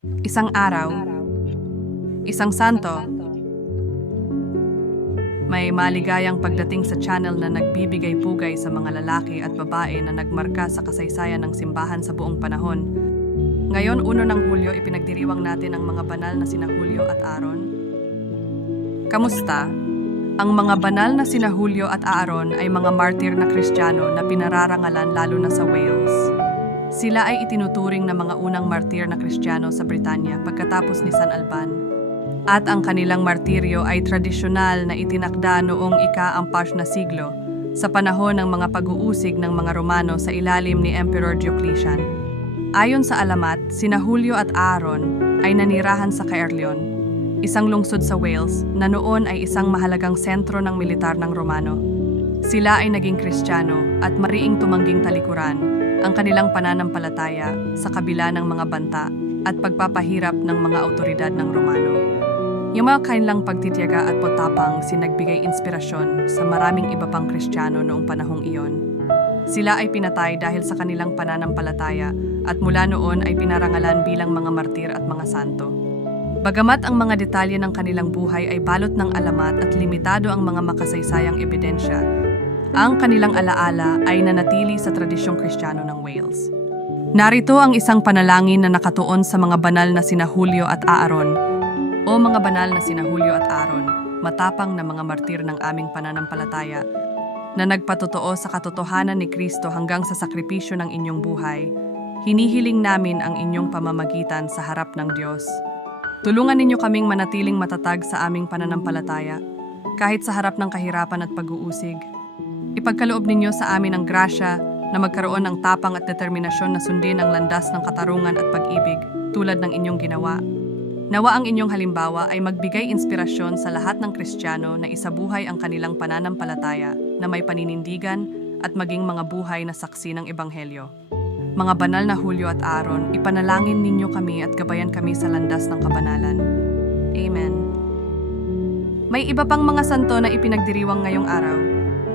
Isang araw, isang santo, may maligayang pagdating sa channel na nagbibigay pugay sa mga lalaki at babae na nagmarka sa kasaysayan ng simbahan sa buong panahon. Ngayon, uno ng Hulyo, ipinagdiriwang natin ang mga banal na sina Hulyo at Aaron. Kamusta? Ang mga banal na sina Julio at Aaron ay mga martir na Kristiyano na pinararangalan lalo na sa Wales. Sila ay itinuturing na mga unang martir na Kristiyano sa Britanya pagkatapos ni San Alban. At ang kanilang martiryo ay tradisyonal na itinakda noong ika-ampas na siglo sa panahon ng mga pag-uusig ng mga Romano sa ilalim ni Emperor Diocletian. Ayon sa alamat, sina Julio at Aaron ay nanirahan sa Caerleon, isang lungsod sa Wales na noon ay isang mahalagang sentro ng militar ng Romano. Sila ay naging Kristiyano at mariing tumangging talikuran ang kanilang pananampalataya sa kabila ng mga banta at pagpapahirap ng mga autoridad ng Romano. Yung mga kanilang pagtitiyaga at potapang sinagbigay inspirasyon sa maraming iba pang Kristiyano noong panahong iyon. Sila ay pinatay dahil sa kanilang pananampalataya at mula noon ay pinarangalan bilang mga martir at mga santo. Bagamat ang mga detalye ng kanilang buhay ay balot ng alamat at limitado ang mga makasaysayang ebidensya, ang kanilang alaala ay nanatili sa tradisyong kristyano ng Wales. Narito ang isang panalangin na nakatuon sa mga banal na sina Julio at Aaron, o mga banal na sina Julio at Aaron, matapang na mga martir ng aming pananampalataya, na nagpatotoo sa katotohanan ni Kristo hanggang sa sakripisyo ng inyong buhay, hinihiling namin ang inyong pamamagitan sa harap ng Diyos. Tulungan ninyo kaming manatiling matatag sa aming pananampalataya, kahit sa harap ng kahirapan at pag-uusig. Ipagkaloob ninyo sa amin ang grasya na magkaroon ng tapang at determinasyon na sundin ang landas ng katarungan at pag-ibig tulad ng inyong ginawa. Nawa ang inyong halimbawa ay magbigay inspirasyon sa lahat ng Kristiyano na isabuhay ang kanilang pananampalataya na may paninindigan at maging mga buhay na saksi ng Ebanghelyo. Mga banal na Hulyo at Aaron, ipanalangin ninyo kami at gabayan kami sa landas ng kabanalan. Amen. May iba pang mga santo na ipinagdiriwang ngayong araw.